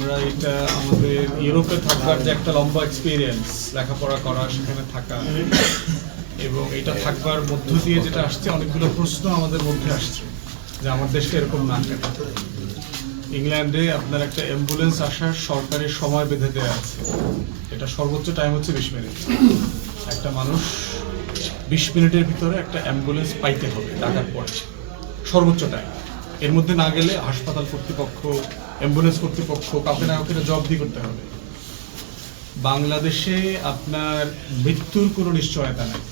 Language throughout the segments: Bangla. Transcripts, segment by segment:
আমরা এটা আমাদের ইউরোপে থাকার যে একটা লম্বা এক্সপিরিয়েন্স লেখাপড়া করা সেখানে থাকা এবং এটা থাকবার মধ্য দিয়ে যেটা আসছে অনেকগুলো প্রশ্ন আমাদের মধ্যে আসছে যে আমার দেশকে এরকম না কেন ইংল্যান্ডে আপনার একটা অ্যাম্বুলেন্স আসার সরকারি সময় বেঁধে দেওয়া আছে এটা সর্বোচ্চ টাইম হচ্ছে বিশ মিনিট একটা মানুষ বিশ মিনিটের ভিতরে একটা অ্যাম্বুলেন্স পাইতে হবে ডাকার পর সর্বোচ্চ টাইম এর মধ্যে না গেলে হাসপাতাল কর্তৃপক্ষ অ্যাম্বুলেন্স কর্তৃপক্ষ কাউকে না কাউকে জবাবদি করতে হবে বাংলাদেশে আপনার মৃত্যুর কোনো নিশ্চয়তা নেই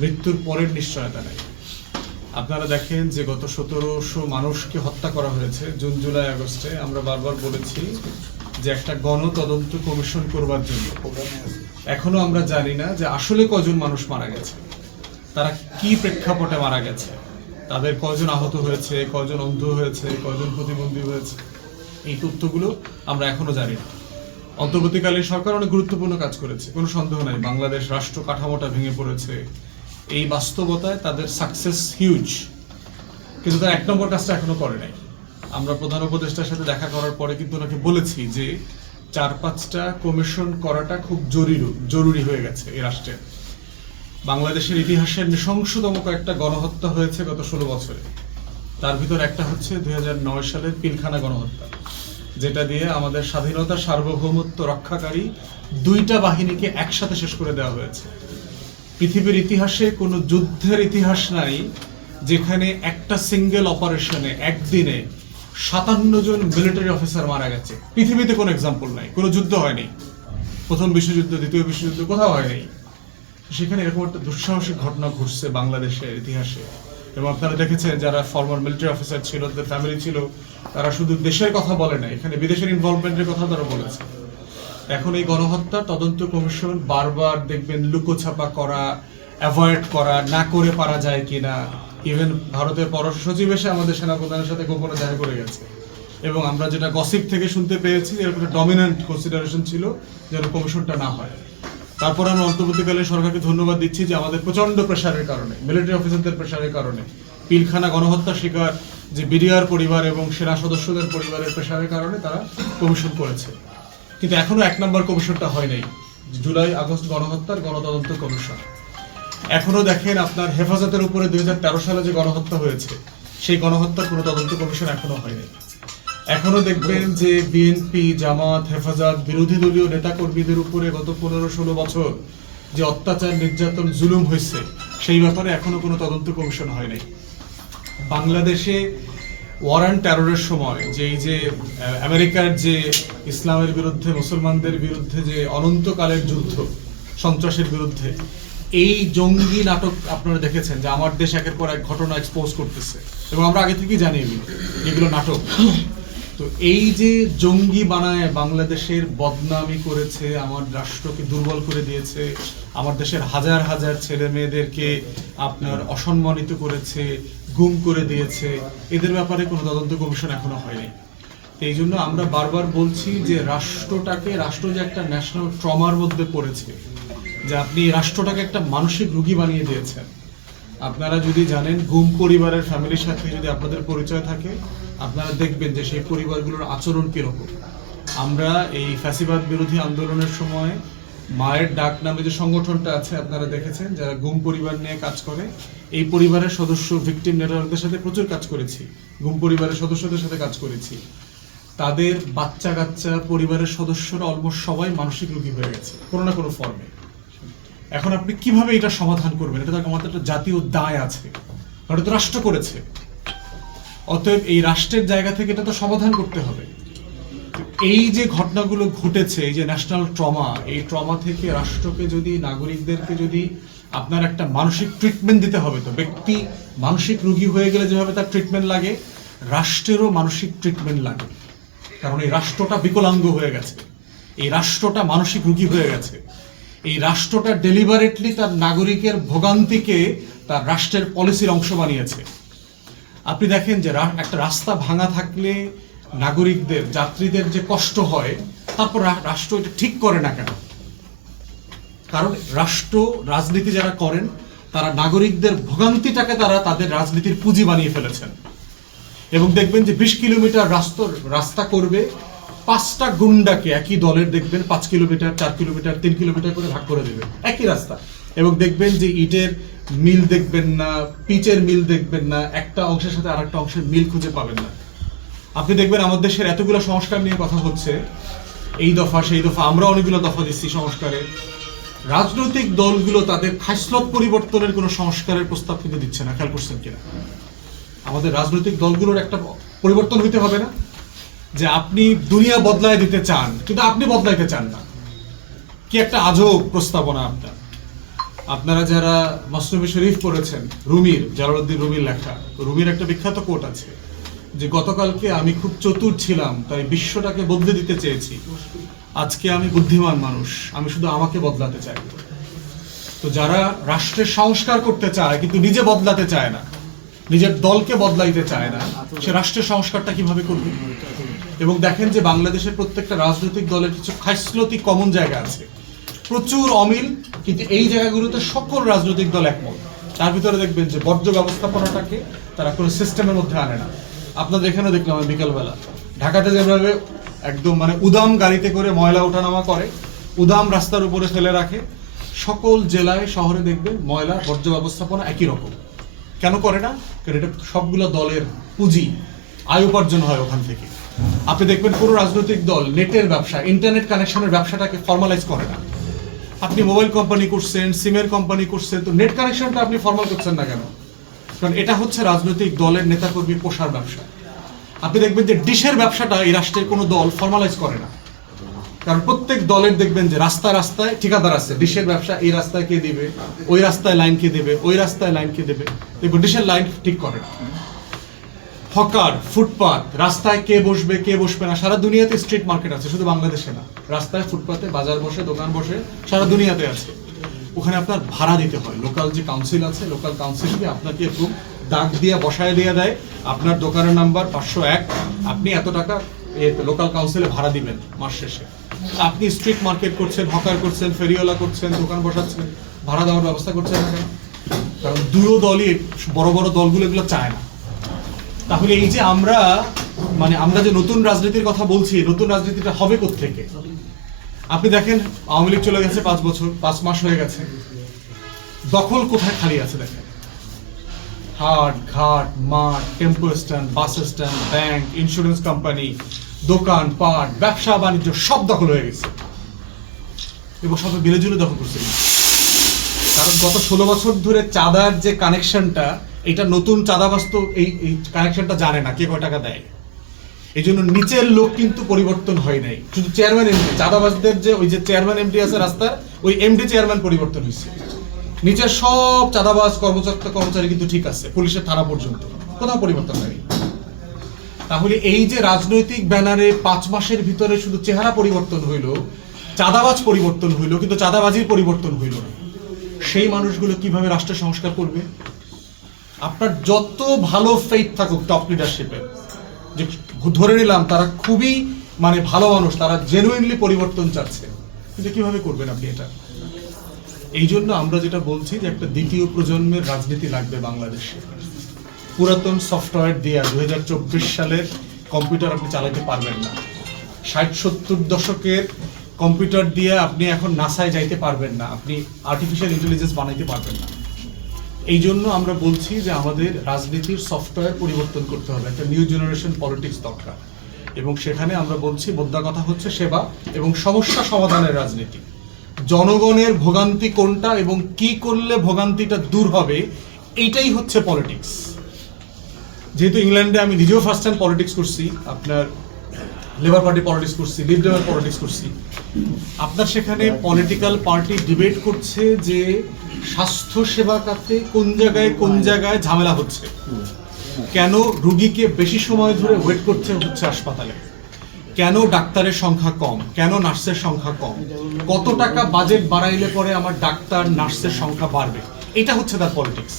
মৃত্যুর পরের নিশ্চয়তা নেই আপনারা দেখেন যে গত সতেরোশো মানুষকে হত্যা করা হয়েছে জুন জুলাই আগস্টে আমরা বারবার বলেছি যে একটা গণতদন্ত কমিশন করবার জন্য এখনো আমরা জানি না যে আসলে কজন মানুষ মারা গেছে তারা কি প্রেক্ষাপটে মারা গেছে তাদের কজন আহত হয়েছে কজন অন্ধ হয়েছে কজন প্রতিবন্ধী হয়েছে এই তথ্যগুলো আমরা এখনো জানি না অন্তর্বর্তীকালীন সরকার অনেক গুরুত্বপূর্ণ কাজ করেছে কোনো সন্দেহ নাই বাংলাদেশ রাষ্ট্র কাঠামোটা ভেঙে পড়েছে এই বাস্তবতায় তাদের সাকসেস হিউজ কিন্তু তারা এক নম্বর কাজটা এখনো করে নাই আমরা প্রধান উপদেষ্টার সাথে দেখা করার পরে কিন্তু ওনাকে বলেছি যে চার পাঁচটা কমিশন করাটা খুব জরুরি জরুরি হয়ে গেছে এই রাষ্ট্রে বাংলাদেশের ইতিহাসের নৃশংসতম কয়েকটা গণহত্যা হয়েছে গত ষোলো বছরে তার ভিতর একটা হচ্ছে দুই সালের পিলখানা গণহত্যা যেটা দিয়ে আমাদের স্বাধীনতা সার্বভৌমত্ব রক্ষাকারী দুইটা বাহিনীকে একসাথে শেষ করে দেওয়া হয়েছে পৃথিবীর ইতিহাসে কোনো যুদ্ধের ইতিহাস নাই যেখানে একটা সিঙ্গেল অপারেশনে একদিনে সাতান্ন জন মিলিটারি অফিসার মারা গেছে পৃথিবীতে কোনো এক্সাম্পল নাই কোনো যুদ্ধ হয়নি প্রথম বিশ্বযুদ্ধ দ্বিতীয় বিশ্বযুদ্ধ কোথাও হয়নি সেখানে এরকম একটা দুঃসাহসিক ঘটনা ঘটছে বাংলাদেশের ইতিহাসে এবং আপনারা দেখেছেন যারা ফর্মার মিলিটারি অফিসার ছিল তাদের ফ্যামিলি ছিল তারা শুধু দেশের কথা বলে না এখানে বিদেশের ইনভলভমেন্টের কথা তারা বলেছে এখন এই গণহত্যা তদন্ত কমিশন বারবার দেখবেন লুকোছাপা করা অ্যাভয়েড করা না করে পারা যায় কিনা ইভেন ভারতের পররাষ্ট্র সচিব এসে আমাদের সেনাপ্রধানের সাথে গোপনে দেখা করে গেছে এবং আমরা যেটা গসিপ থেকে শুনতে পেয়েছি এরকম একটা ডমিন্যান্ট কনসিডারেশন ছিল যেন কমিশনটা না হয় তারপর আমি অন্তর্বর্তীকালে সরকারকে ধন্যবাদ দিচ্ছি যে আমাদের প্রচণ্ড প্রেশারের কারণে মিলিটারি অফিসারদের প্রেশারের কারণে পিলখানা গণহত্যা শিকার যে বিডিআর পরিবার এবং সেনা সদস্যদের পরিবারের প্রেশারের কারণে তারা কমিশন করেছে কিন্তু এখনও এক নম্বর কমিশনটা হয় নাই জুলাই আগস্ট গণহত্যার গণতদন্ত কমিশন এখনও দেখেন আপনার হেফাজতের উপরে দুই সালে যে গণহত্যা হয়েছে সেই গণহত্যার কোনো তদন্ত কমিশন এখনও হয়নি এখনো দেখবেন যে বিএনপি জামাত হেফাজত বিরোধী দলীয় নেতাকর্মীদের উপরে গত পনেরো ষোলো বছর যে অত্যাচার নির্যাতন জুলুম হয়েছে সেই ব্যাপারে এখনো কোনো তদন্ত কমিশন হয়নি বাংলাদেশে ওয়ারান টেরোরের সময় যে এই যে আমেরিকার যে ইসলামের বিরুদ্ধে মুসলমানদের বিরুদ্ধে যে অনন্তকালের যুদ্ধ সন্ত্রাসের বিরুদ্ধে এই জঙ্গি নাটক আপনারা দেখেছেন যে আমার দেশ একের পর এক ঘটনা এক্সপোজ করতেছে এবং আমরা আগে থেকেই জানি এগুলো নাটক তো এই যে জঙ্গি বানায় বাংলাদেশের বদনামি করেছে আমার রাষ্ট্রকে দুর্বল করে দিয়েছে আমার দেশের হাজার হাজার ছেলে মেয়েদেরকে আপনার অসম্মানিত করেছে গুম করে দিয়েছে এদের ব্যাপারে কোনো তদন্ত কমিশন এখনো হয়নি এই জন্য আমরা বারবার বলছি যে রাষ্ট্রটাকে রাষ্ট্র যে একটা ন্যাশনাল ট্রমার মধ্যে পড়েছে যে আপনি রাষ্ট্রটাকে একটা মানসিক রুগী বানিয়ে দিয়েছেন আপনারা যদি জানেন গুম পরিবারের ফ্যামিলির সাথে যদি আপনাদের পরিচয় থাকে আপনারা দেখবেন যে সেই পরিবারগুলোর আচরণ কীরকম আমরা এই ফ্যাসিবাদ বিরোধী আন্দোলনের সময় মায়ের ডাক নামে যে সংগঠনটা আছে আপনারা দেখেছেন যারা গুম পরিবার নিয়ে কাজ করে এই পরিবারের সদস্য ভিকটিম নেটওয়ার্কদের সাথে প্রচুর কাজ করেছি গুম পরিবারের সদস্যদের সাথে কাজ করেছি তাদের বাচ্চা কাচ্চা পরিবারের সদস্যরা অলমোস্ট সবাই মানসিক রোগী হয়ে গেছে কোনো না কোনো ফর্মে এখন আপনি কিভাবে এটা সমাধান করবেন এটা তো আমাদের একটা জাতীয় দায় আছে এটা তো রাষ্ট্র করেছে অতএব এই রাষ্ট্রের জায়গা থেকে এটা তো সমাধান করতে হবে এই যে ঘটনাগুলো ঘটেছে এই যে ন্যাশনাল ট্রমা এই ট্রমা থেকে রাষ্ট্রকে যদি নাগরিকদেরকে যদি আপনার একটা মানসিক ট্রিটমেন্ট দিতে হবে তো ব্যক্তি মানসিক রুগী হয়ে গেলে যেভাবে তার ট্রিটমেন্ট লাগে রাষ্ট্রেরও মানসিক ট্রিটমেন্ট লাগে কারণ এই রাষ্ট্রটা বিকলাঙ্গ হয়ে গেছে এই রাষ্ট্রটা মানসিক রুগী হয়ে গেছে এই রাষ্ট্রটা ডেলিভারেটলি তার নাগরিকের ভোগান্তিকে তার রাষ্ট্রের পলিসির অংশ বানিয়েছে আপনি দেখেন যে একটা রাস্তা ভাঙা থাকলে নাগরিকদের যাত্রীদের যে কষ্ট হয় তারপর রাষ্ট্র এটা ঠিক করে না কেন কারণ রাষ্ট্র রাজনীতি যারা করেন তারা নাগরিকদের ভোগান্তিটাকে তারা তাদের রাজনীতির পুঁজি বানিয়ে ফেলেছেন এবং দেখবেন যে বিশ কিলোমিটার রাস্তা রাস্তা করবে পাঁচটা গুন্ডাকে একই দলের দেখবেন পাঁচ কিলোমিটার চার কিলোমিটার তিন কিলোমিটার করে ভাগ করে দেবে একই রাস্তা এবং দেখবেন যে ইটের মিল দেখবেন না পিচের মিল দেখবেন না একটা অংশের সাথে আর একটা অংশের মিল খুঁজে পাবেন না আপনি দেখবেন আমাদের দেশের এতগুলো সংস্কার নিয়ে কথা হচ্ছে এই দফা সেই দফা আমরা অনেকগুলো দফা দিচ্ছি সংস্কারে রাজনৈতিক দলগুলো তাদের খাসলত পরিবর্তনের কোনো সংস্কারের প্রস্তাব কিন্তু দিচ্ছে না খেয়াল করছেন কিনা আমাদের রাজনৈতিক দলগুলোর একটা পরিবর্তন হইতে হবে না যে আপনি দুনিয়া বদলায় দিতে চান কিন্তু আপনি বদলাইতে চান না কি একটা আজব প্রস্তাবনা আপনার আপনারা যারা মসনবি শরীফ পড়েছেন রুমির জালালুদ্দিন রুমির লেখা রুমির একটা বিখ্যাত কোট আছে যে গতকালকে আমি খুব চতুর ছিলাম তাই বিশ্বটাকে বদলে দিতে চেয়েছি আজকে আমি বুদ্ধিমান মানুষ আমি শুধু আমাকে বদলাতে চাই তো যারা রাষ্ট্রের সংস্কার করতে চায় কিন্তু নিজে বদলাতে চায় না নিজের দলকে বদলাইতে চায় না সে রাষ্ট্রের সংস্কারটা কিভাবে করবে এবং দেখেন যে বাংলাদেশের প্রত্যেকটা রাজনৈতিক দলের কিছু খাইসলতি কমন জায়গা আছে প্রচুর অমিল কিন্তু এই জায়গাগুলোতে সকল রাজনৈতিক দল একমত তার ভিতরে দেখবেন যে বর্জ্য ব্যবস্থাপনাটাকে তারা কোনো সিস্টেমের মধ্যে আনে না আপনাদের এখানে দেখলাম আমি বিকালবেলা ঢাকাতে যেভাবে একদম মানে উদাম গাড়িতে করে ময়লা ওঠানামা করে উদাম রাস্তার উপরে ফেলে রাখে সকল জেলায় শহরে দেখবেন ময়লা বর্জ্য ব্যবস্থাপনা একই রকম কেন করে না কারণ এটা সবগুলো দলের পুঁজি আয় উপার্জন হয় ওখান থেকে আপনি দেখবেন কোনো রাজনৈতিক দল নেটের ব্যবসা ইন্টারনেট কানেকশনের ব্যবসাটাকে ফর্মালাইজ করে না আপনি মোবাইল কোম্পানি করছেন সিমের কোম্পানি করছেন তো নেট কানেকশনটা আপনি ফর্মাল করছেন না কেন কারণ এটা হচ্ছে রাজনৈতিক দলের নেতাকর্মী পোষার ব্যবসা আপনি দেখবেন যে ডিশের ব্যবসাটা এই রাষ্ট্রের কোনো দল ফর্মালাইজ করে না কারণ প্রত্যেক দলের দেখবেন যে রাস্তা রাস্তায় ঠিকাদার আছে ডিশের ব্যবসা এই রাস্তায় কে দেবে ওই রাস্তায় লাইন কে দেবে ওই রাস্তায় লাইন কে দেবে দেখবেন ডিশের লাইন ঠিক করে না হকার ফুটপাথ রাস্তায় কে বসবে কে বসবে না সারা দুনিয়াতে স্ট্রিট মার্কেট আছে শুধু বাংলাদেশে না রাস্তায় ফুটপাথে বাজার বসে দোকান বসে সারা দুনিয়াতে আছে ওখানে আপনার ভাড়া দিতে হয় লোকাল যে কাউন্সিল আছে লোকাল কাউন্সিলকে আপনাকে একটু দাগ দিয়ে বসায় দিয়ে দেয় আপনার দোকানের নাম্বার পাঁচশো এক আপনি এত টাকা লোকাল কাউন্সিলে ভাড়া দিবেন মাস শেষে আপনি স্ট্রিট মার্কেট করছেন হকার করছেন ফেরিওয়ালা করছেন দোকান বসাচ্ছেন ভাড়া দেওয়ার ব্যবস্থা করছেন কারণ দুয়ো দলই বড় বড় দলগুলো এগুলো চায় না তাহলে এই যে আমরা মানে আমরা যে নতুন রাজনীতির কথা বলছি নতুন রাজনীতিটা হবে থেকে আপনি দেখেন আওয়ামী লীগ চলে গেছে পাঁচ বছর পাঁচ মাস হয়ে গেছে দখল কোথায় খালি আছে দেখেন হাট ঘাট মাঠ tempo stand bus stand bank insurance company দোকান পাট ব্যবসা বাণিজ্য সব দখল হয়ে গেছে এবং সব বেড়ে জুড়ে দখল করছে কারণ গত ষোলো বছর ধরে চাঁদার যে কানেকশনটা এটা নতুন চাঁদাবাস্ত এই এই কানেকশনটা জানে না কে কয় টাকা দেয় এই জন্য নিচের লোক কিন্তু পরিবর্তন হয় নাই শুধু চেয়ারম্যান এমডি চাঁদাবাজদের যে ওই যে চেয়ারম্যান এমডি আছে রাস্তার ওই এমডি চেয়ারম্যান পরিবর্তন হয়েছে নিচের সব চাঁদাবাজ কর্মচারী কর্মচারী কিন্তু ঠিক আছে পুলিশের থানা পর্যন্ত কোথাও পরিবর্তন হয়নি তাহলে এই যে রাজনৈতিক ব্যানারে পাঁচ মাসের ভিতরে শুধু চেহারা পরিবর্তন হইল চাঁদাবাজ পরিবর্তন হইল কিন্তু চাঁদাবাজির পরিবর্তন হইল সেই মানুষগুলো কিভাবে রাষ্ট্র সংস্কার করবে আপনার যত ভালো ফেইথ থাকুক টপ লিডারশিপে যে ধরে নিলাম তারা খুবই মানে ভালো মানুষ তারা জেনুইনলি পরিবর্তন চাচ্ছে কিন্তু কিভাবে করবেন আপনি এটা এই জন্য আমরা যেটা বলছি যে একটা দ্বিতীয় প্রজন্মের রাজনীতি লাগবে বাংলাদেশে পুরাতন সফটওয়্যার দিয়ে দু হাজার চব্বিশ সালের কম্পিউটার আপনি চালাতে পারবেন না ষাট সত্তর দশকের কম্পিউটার দিয়ে আপনি এখন নাসায় যাইতে পারবেন না আপনি আর্টিফিশিয়াল ইন্টেলিজেন্স বানাইতে পারবেন না এই জন্য আমরা বলছি যে আমাদের রাজনীতির সফটওয়্যার পরিবর্তন করতে হবে একটা নিউ জেনারেশন পলিটিক্স দরকার এবং সেখানে আমরা বলছি মোদ্দা কথা হচ্ছে সেবা এবং সমস্যা সমাধানের রাজনীতি জনগণের ভোগান্তি কোনটা এবং কি করলে ভোগান্তিটা দূর হবে এইটাই হচ্ছে পলিটিক্স যেহেতু ইংল্যান্ডে আমি নিজেও ফার্স্ট টাইম পলিটিক্স করছি আপনার লেবার পার্টি পলিটিক্স করছি লিভ পলিটিক্স করছি আপনার সেখানে পলিটিক্যাল পার্টি ডিবেট করছে যে স্বাস্থ্য সেবা খাতে কোন জায়গায় কোন জায়গায় ঝামেলা হচ্ছে কেন রুগীকে বেশি সময় ধরে ওয়েট করতে হচ্ছে হাসপাতালে কেন ডাক্তারের সংখ্যা কম কেন নার্সের সংখ্যা কম কত টাকা বাজেট বাড়াইলে পরে আমার ডাক্তার নার্সের সংখ্যা বাড়বে এটা হচ্ছে তার পলিটিক্স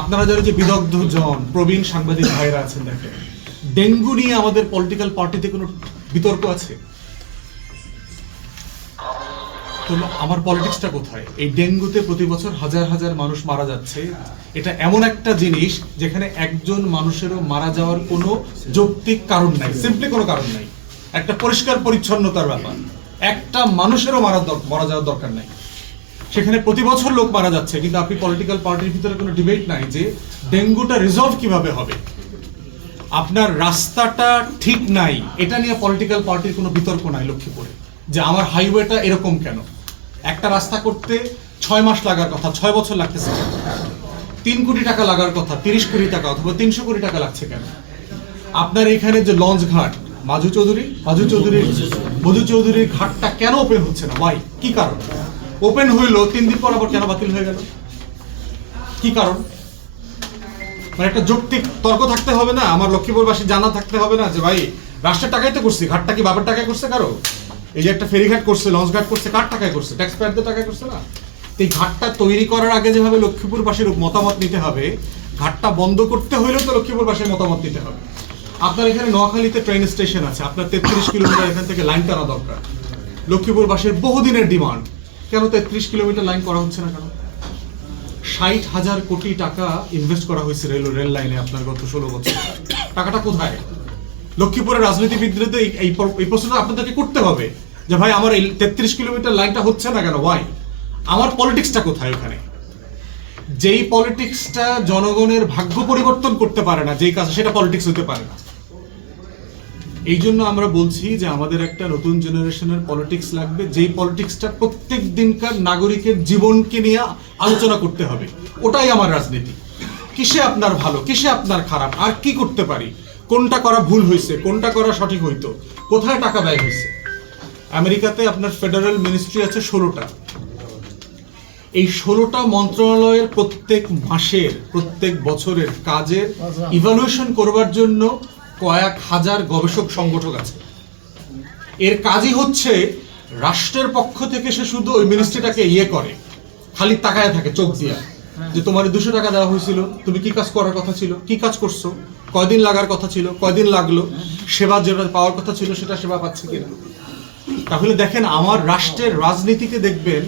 আপনারা যারা যে বিদগ্ধ জন প্রবীণ সাংবাদিক ভাইরা আছেন দেখেন ডেঙ্গু নিয়ে আমাদের পলিটিক্যাল পার্টিতে কোনো বিতর্ক আছে আমার পলিটিক্সটা কোথায় এই ডেঙ্গুতে প্রতি বছর হাজার হাজার মানুষ মারা যাচ্ছে এটা এমন একটা জিনিস যেখানে একজন মানুষেরও মারা যাওয়ার কোনো যৌক্তিক কারণ নাই সিম্পলি কোনো কারণ নাই একটা পরিষ্কার পরিচ্ছন্নতার ব্যাপার একটা মানুষেরও মারা মারা যাওয়ার দরকার নাই সেখানে প্রতি বছর লোক মারা যাচ্ছে কিন্তু আপনি পলিটিক্যাল পার্টির ভিতরে কোনো ডিবেট নাই যে ডেঙ্গুটা রিজলভ কিভাবে হবে আপনার রাস্তাটা ঠিক নাই এটা নিয়ে পলিটিক্যাল পার্টির কোনো বিতর্ক নাই লক্ষ্মীপুরে যে আমার হাইওয়েটা এরকম কেন একটা রাস্তা করতে ছয় মাস লাগার কথা ছয় বছর লাগতেছে কেন তিন কোটি টাকা লাগার কথা তিরিশ কোটি টাকা অথবা তিনশো কোটি টাকা লাগছে কেন আপনার এখানে যে লঞ্চ ঘাট মাজু চৌধুরী মাজু চৌধুরীর মধু চৌধুরীর ঘাটটা কেন ওপেন হচ্ছে না ভাই কি কারণ ওপেন হইলো তিন দিন পর আবার কেন বাতিল হয়ে গেল কি কারণ মানে একটা যৌক্তিক তর্ক থাকতে হবে না আমার লক্ষ্মীপুরবাসী জানা থাকতে হবে না যে ভাই রাষ্ট্রের টাকাই তো করছি ঘাটটা কি বাবার টাকায় করছে কারো এই যে একটা ফেরিঘাট করছে লঞ্চ ঘাট করছে কার টাকায় করছে ট্যাক্স প্যাডদের টাকায় করছে না এই ঘাটটা তৈরি করার আগে যেভাবে লক্ষ্মীপুরবাসীর মতামত নিতে হবে ঘাটটা বন্ধ করতে হলেও তো লক্ষ্মীপুরবাসীর মতামত নিতে হবে আপনার এখানে নোয়াখালীতে ট্রেন স্টেশন আছে আপনার তেত্রিশ কিলোমিটার এখান থেকে লাইন টানা দরকার লক্ষ্মীপুরবাসীর বহুদিনের ডিমান্ড কেন তেত্রিশ কিলোমিটার লাইন করা হচ্ছে না কেন ষাট হাজার কোটি টাকা ইনভেস্ট করা হয়েছে রেল রেল লাইনে আপনার গত ষোলো বছর টাকাটা কোথায় লক্ষ্মীপুরের রাজনীতিবিদদের তো এই প্রশ্নটা আপনাদেরকে করতে হবে যে ভাই আমার তেত্রিশ কিলোমিটার লাইনটা হচ্ছে না কেন ওয়াই আমার পলিটিক্সটা কোথায় ওখানে যেই পলিটিক্সটা জনগণের ভাগ্য পরিবর্তন করতে পারে না যেই কাজ সেটা পলিটিক্স হতে পারে না এই জন্য আমরা বলছি যে আমাদের একটা নতুন জেনারেশনের পলিটিক্স লাগবে যেই পলিটিক্সটা প্রত্যেক দিনকার নাগরিকের জীবনকে নিয়ে আলোচনা করতে হবে ওটাই আমার রাজনীতি কিসে আপনার ভালো কিসে আপনার খারাপ আর কি করতে পারি কোনটা করা ভুল হয়েছে কোনটা করা সঠিক হইতো কোথায় টাকা ব্যয় হয়েছে আমেরিকাতে আপনার ফেডারেল মিনিস্ট্রি আছে ষোলোটা এই ষোলোটা মন্ত্রণালয়ের প্রত্যেক মাসের প্রত্যেক বছরের কাজের ইভালুয়েশন আচ্ছা। করবার জন্য কয়েক হাজার গবেষক সংগঠক আছে এর কাজই হচ্ছে রাষ্ট্রের পক্ষ থেকে সে শুধু ওই মিনিস্ট্রিটাকে ইয়ে করে খালি তাকায় থাকে চোখ দিয়া যে তোমার দুশো টাকা দেওয়া হয়েছিল তুমি কি কাজ করার কথা ছিল কি কাজ করছো কয়দিন লাগার কথা ছিল কয়দিন লাগলো সেবা যেটা পাওয়ার কথা ছিল সেটা সেবা পাচ্ছে কিনা তাহলে দেখেন আমার রাষ্ট্রের রাজনীতিতে দেখবেন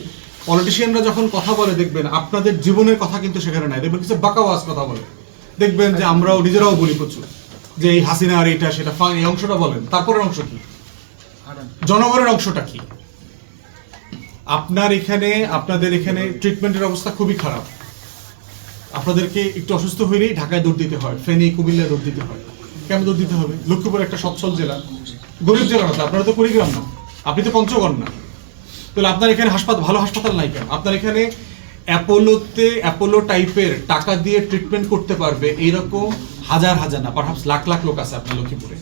পলিটিশিয়ানরা যখন কথা বলে দেখবেন আপনাদের জীবনের কথা কিন্তু সেখানে নাই দেখবেন কিছু বাকাওয়াজ কথা বলে দেখবেন যে আমরাও নিজেরাও বলি প্রচুর যে এই হাসিনা আর এটা সেটা এই অংশটা বলেন তারপরের অংশ কি জনগণের অংশটা কি আপনার এখানে আপনাদের এখানে ট্রিটমেন্টের অবস্থা খুবই খারাপ আপনাদেরকে একটু অসুস্থ হইলেই ঢাকায় দৌড় দিতে হয় ফেনী কুমিল্লায় দৌড় দিতে হয় কেন দৌড় দিতে হবে লক্ষ্মীপুর একটা সচ্ছল জেলা গরিব জেলা না আপনারা তো কুড়িগ্রাম না আপনি তো না তাহলে আপনার এখানে হাসপাতাল ভালো হাসপাতাল নাই কেন আপনার এখানে অ্যাপোলোতে অ্যাপোলো টাইপের টাকা দিয়ে ট্রিটমেন্ট করতে পারবে এইরকম হাজার হাজার না পারহাপস লাখ লাখ লোক আছে আপনার লক্ষ্মীপুরে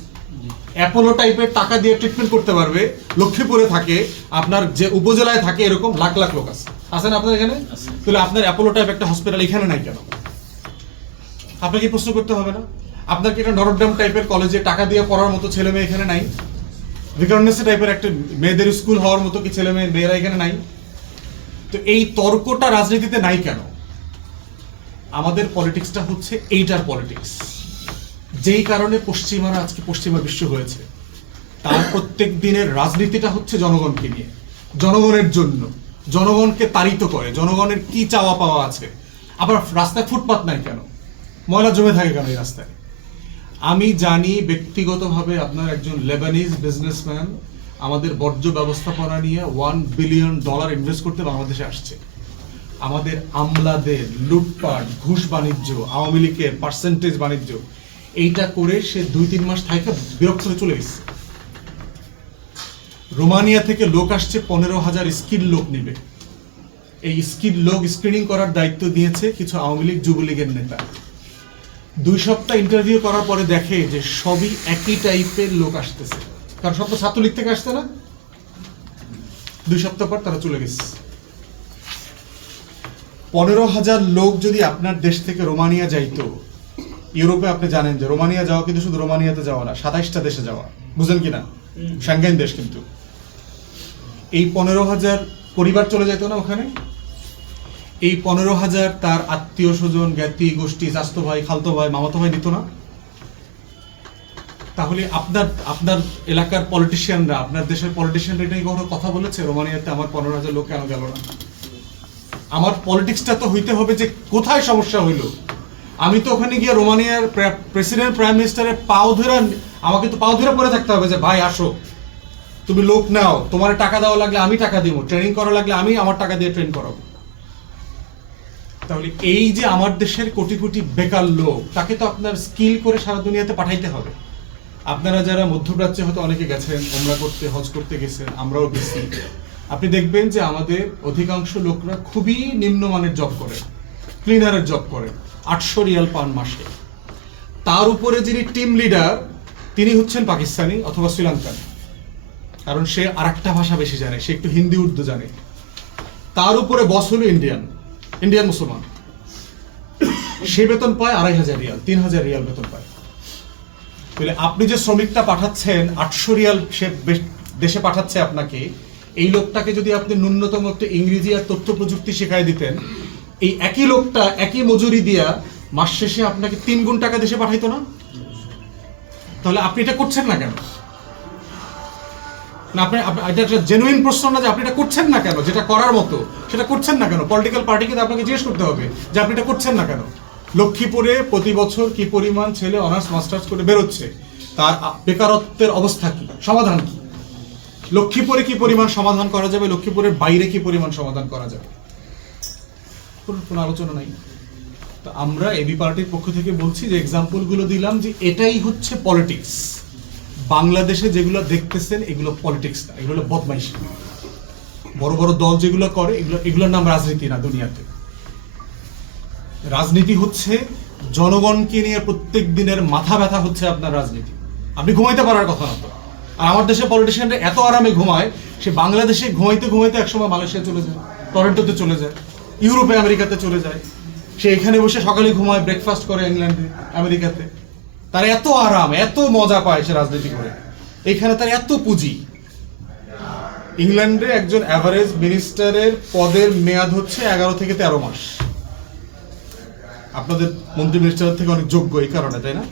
অ্যাপোলো টাইপের টাকা দিয়ে ট্রিটমেন্ট করতে পারবে লক্ষ্মীপুরে থাকে আপনার যে উপজেলায় থাকে এরকম লাখ লাখ লোক আছে আছেন আপনার এখানে তাহলে আপনার অ্যাপোলো টাইপ একটা হসপিটাল এখানে নাই কেন আপনাকে প্রশ্ন করতে হবে না আপনার কি একটা নরডাম টাইপের কলেজে টাকা দিয়ে পড়ার মতো ছেলে মেয়ে এখানে নাই ভিকারনেস টাইপের একটা মেয়েদের স্কুল হওয়ার মতো কি ছেলে মেয়ে মেয়েরা এখানে নাই তো এই তর্কটা রাজনীতিতে নাই কেন আমাদের পলিটিক্সটা হচ্ছে এইটার পলিটিক্স যেই কারণে পশ্চিমারা আজকে পশ্চিমা বিশ্ব হয়েছে তার প্রত্যেক দিনের রাজনীতিটা হচ্ছে জনগণকে নিয়ে জনগণের জন্য জনগণকে তাড়িত করে জনগণের কি চাওয়া পাওয়া আছে আবার রাস্তায় ফুটপাত নাই কেন ময়লা জমে থাকে কেন এই রাস্তায় আমি জানি ব্যক্তিগতভাবে আপনার একজন লেবানিজ বিজনেসম্যান আমাদের বর্জ্য ব্যবস্থাপনা নিয়ে ওয়ান বিলিয়ন ডলার ইনভেস্ট করতে বাংলাদেশে আসছে আমাদের আমলাদের লুটপাট ঘুষ বাণিজ্য আওয়ামী লীগের পার্সেন্টেজ বাণিজ্য এইটা করে সে দুই তিন মাস থাকে বিরক্ত হয়ে চলে গেছে রোমানিয়া থেকে লোক আসছে পনেরো হাজার স্কিল লোক নিবে এই স্কিল লোক স্ক্রিনিং করার দায়িত্ব দিয়েছে কিছু আওয়ামী লীগ যুবলীগের নেতা দুই সপ্তাহ ইন্টারভিউ করার পরে দেখে যে সবই একই টাইপের লোক আসতেছে কারণ সব তো ছাত্রলীগ থেকে আসতে না দুই সপ্তাহ পর তারা চলে গেছে পনেরো হাজার লোক যদি আপনার দেশ থেকে রোমানিয়া যাইতো ইউরোপে আপনি জানেন যে রোমানিয়া যাওয়া কিন্তু শুধু রোমানিয়াতে যাওয়া না সাতাইশটা দেশে যাওয়া বুঝলেন কি না স্যাঙ্গাইন দেশ কিন্তু এই পনেরো হাজার পরিবার চলে যেত না ওখানে এই পনেরো হাজার তার আত্মীয় স্বজন জ্ঞাতি গোষ্ঠী চাস্ত ভাই খালতো ভাই মামাতো ভাই দিত না তাহলে আপনার আপনার এলাকার পলিটিশিয়ানরা আপনার দেশের পলিটিশিয়ানরা এটা কখনো কথা বলেছে রোমানিয়াতে আমার পনেরো হাজার লোক কেন গেল না আমার পলিটিক্সটা তো হইতে হবে যে কোথায় সমস্যা হইলো আমি তো ওখানে গিয়ে রোমানিয়ার প্রেসিডেন্ট প্রাইম মিনিস্টারের পাও ধরে আমাকে তো পাও ধরে পরে থাকতে হবে যে ভাই আসো তুমি লোক নাও তোমার টাকা দেওয়া লাগলে আমি টাকা দিব ট্রেনিং করা লাগলে আমি আমার টাকা দিয়ে ট্রেন করাবো তাহলে এই যে আমার দেশের কোটি কোটি বেকার লোক তাকে তো আপনার স্কিল করে সারা দুনিয়াতে পাঠাইতে হবে আপনারা যারা মধ্যপ্রাচ্যে হয়তো অনেকে গেছেন ওমরা করতে হজ করতে গেছেন আমরাও গেছি আপনি দেখবেন যে আমাদের অধিকাংশ লোকরা খুবই নিম্নমানের জব করে ক্লিনারের জব করে আটশো রিয়াল পান মাসে তার উপরে যিনি টিম লিডার তিনি হচ্ছেন পাকিস্তানি অথবা শ্রীলঙ্কান কারণ সে আর একটা ভাষা বেশি জানে সে একটু হিন্দি উর্দু জানে তার উপরে বস হলো ইন্ডিয়ান ইন্ডিয়ান মুসলমান সে বেতন পায় আড়াই হাজার রিয়াল তিন হাজার রিয়াল বেতন পায় তাহলে আপনি যে শ্রমিকটা পাঠাচ্ছেন আটশো রিয়াল সে দেশে পাঠাচ্ছে আপনাকে এই লোকটাকে যদি আপনি ন্যূনতম একটু ইংরেজি আর তথ্য প্রযুক্তি শেখায় দিতেন এই একই লোকটা একই মজুরি দিয়া মাস শেষে আপনাকে তিন গুণ টাকা দেশে পাঠাইতো না তাহলে আপনি এটা করছেন না কেন না আপনি এটা একটা জেনুইন প্রশ্ন না যে আপনি এটা করছেন না কেন যেটা করার মতো সেটা করছেন না কেন পলিটিক্যাল পার্টিকে আপনাকে জিজ্ঞেস করতে হবে যে আপনি এটা করছেন না কেন লক্ষ্মীপুরে প্রতি বছর কি পরিমাণ ছেলে অনার্স মাস্টার্স করে বেরোচ্ছে তার বেকারত্বের অবস্থা কি সমাধান কি লক্ষ্মীপুরে কি পরিমাণ সমাধান করা যাবে লক্ষ্মীপুরের বাইরে কি পরিমাণ সমাধান করা যাবে কোনো আলোচনা নাই তো আমরা এবি পার্টির পক্ষ থেকে বলছি যে এক্সাম্পলগুলো দিলাম যে এটাই হচ্ছে পলিটিক্স বাংলাদেশে যেগুলো দেখতেছেন এগুলো পলিটিক্স না এগুলো হলো বদমাইশি বড় বড় দল যেগুলো করে এগুলো এগুলোর নাম রাজনীতি না দুনিয়াতে রাজনীতি হচ্ছে জনগণকে নিয়ে প্রত্যেক দিনের মাথা ব্যথা হচ্ছে আপনার রাজনীতি আপনি ঘুমাইতে পারার কথা না আর আমার দেশে পলিটিশিয়ানরা এত আরামে ঘুমায় সে বাংলাদেশে ঘুমাইতে ঘুমাইতে একসময় মালয়েশিয়া চলে যায় টরেন্টোতে চলে যায় ইউরোপে আমেরিকাতে চলে যায় সে এখানে বসে সকালে ঘুমায় ব্রেকফাস্ট করে ইংল্যান্ডে আমেরিকাতে তার এত আরাম এত মজা পায় সে রাজনীতি করে এখানে তার এত পুঁজি ইংল্যান্ডে একজন অ্যাভারেজ মিনিস্টারের পদের মেয়াদ হচ্ছে এগারো থেকে তেরো মাস আপনাদের মন্ত্রী মিনিস্টারের থেকে অনেক যোগ্য এই কারণে তাই না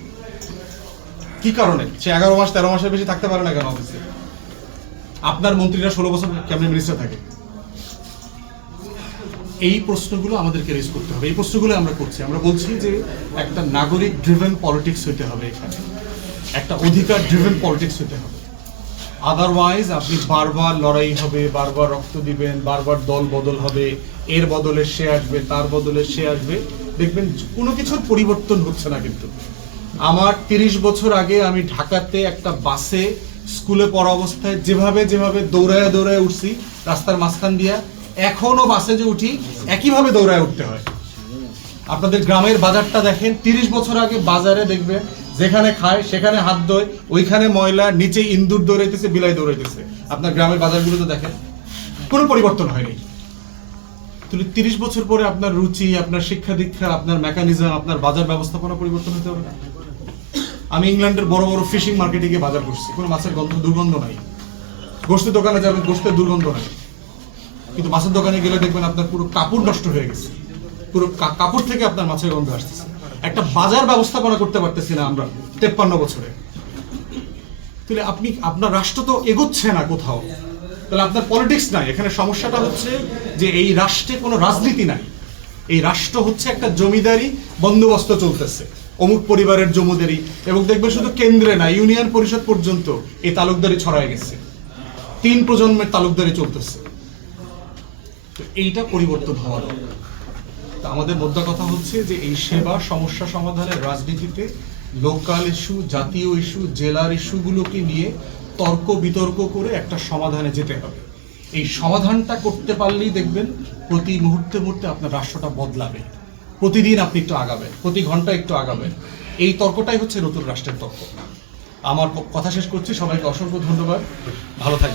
কি কারণে সে এগারো মাস তেরো মাসের বেশি থাকতে পারে না কেন অফিসে আপনার মন্ত্রীরা ষোলো বছর ক্যাবিনেট মিনিস্টার থাকে এই প্রশ্নগুলো আমাদেরকে রেজ করতে হবে এই প্রশ্নগুলো আমরা করছি আমরা বলছি যে একটা নাগরিক ড্রিভেন পলিটিক্স হইতে হবে এখানে একটা অধিকার ড্রিভেন পলিটিক্স হইতে হবে আদারওয়াইজ আপনি বারবার লড়াই হবে বারবার রক্ত দিবেন বারবার দল বদল হবে এর বদলে সে আসবে তার বদলে সে আসবে দেখবেন কোনো কিছুর পরিবর্তন হচ্ছে না কিন্তু আমার তিরিশ বছর আগে আমি ঢাকাতে একটা বাসে স্কুলে পড়া অবস্থায় যেভাবে যেভাবে দৌড়ায় দৌড়ায় উঠছি রাস্তার মাঝখান দিয়া এখনও বাসে যে উঠি একইভাবে দৌড়ায় উঠতে হয় আপনাদের গ্রামের বাজারটা দেখেন তিরিশ বছর আগে বাজারে দেখবেন যেখানে খায় সেখানে হাত ধোয় ওইখানে ময়লা নিচে ইন্দুর দৌড়াইতেছে বিলাই দৌড়াইতেছে আপনার গ্রামের বাজারগুলো তো দেখেন কোনো পরিবর্তন হয়নি তাহলে তিরিশ বছর পরে আপনার রুচি আপনার শিক্ষা দীক্ষা আপনার মেকানিজম আপনার বাজার ব্যবস্থাপনা পরিবর্তন হতে হবে আমি ইংল্যান্ডের বড় বড় ফিশিং মার্কেটে গিয়ে বাজার করছি কোনো মাছের গন্ধ দুর্গন্ধ নাই গোষ্ঠের দোকানে যাবেন গোষ্ঠের দুর্গন্ধ নাই কিন্তু মাছের দোকানে গেলে দেখবেন আপনার পুরো কাপড় নষ্ট হয়ে গেছে পুরো কাপড় থেকে আপনার মাছের গন্ধ আসতেছে একটা বাজার ব্যবস্থাপনা করতে পারতেছি না আমরা তেপ্পান্ন বছরে তাহলে আপনি আপনার রাষ্ট্র তো এগোচ্ছে না কোথাও তাহলে আপনার পলিটিক্স নাই এখানে সমস্যাটা হচ্ছে যে এই রাষ্ট্রে কোনো রাজনীতি নাই এই রাষ্ট্র হচ্ছে একটা জমিদারি বন্দোবস্ত চলতেছে অমুক পরিবারের জমিদারি এবং দেখবে শুধু কেন্দ্রে না ইউনিয়ন পরিষদ পর্যন্ত এই তালুকদারি ছড়ায় গেছে তিন প্রজন্মের তালুকদারি চলতেছে তো এইটা পরিবর্তন হওয়া দরকার তা আমাদের মোদ্দা কথা হচ্ছে যে এই সেবা সমস্যা সমাধানের রাজনীতিতে লোকাল ইস্যু জাতীয় ইস্যু জেলার ইস্যুগুলোকে নিয়ে তর্ক বিতর্ক করে একটা সমাধানে যেতে হবে এই সমাধানটা করতে পারলেই দেখবেন প্রতি মুহূর্তে মুহূর্তে আপনার রাষ্ট্রটা বদলাবে প্রতিদিন আপনি একটু আগাবেন প্রতি ঘন্টা একটু আগাবেন এই তর্কটাই হচ্ছে নতুন রাষ্ট্রের তর্ক আমার কথা শেষ করছি সবাইকে অসংখ্য ধন্যবাদ ভালো থাকবেন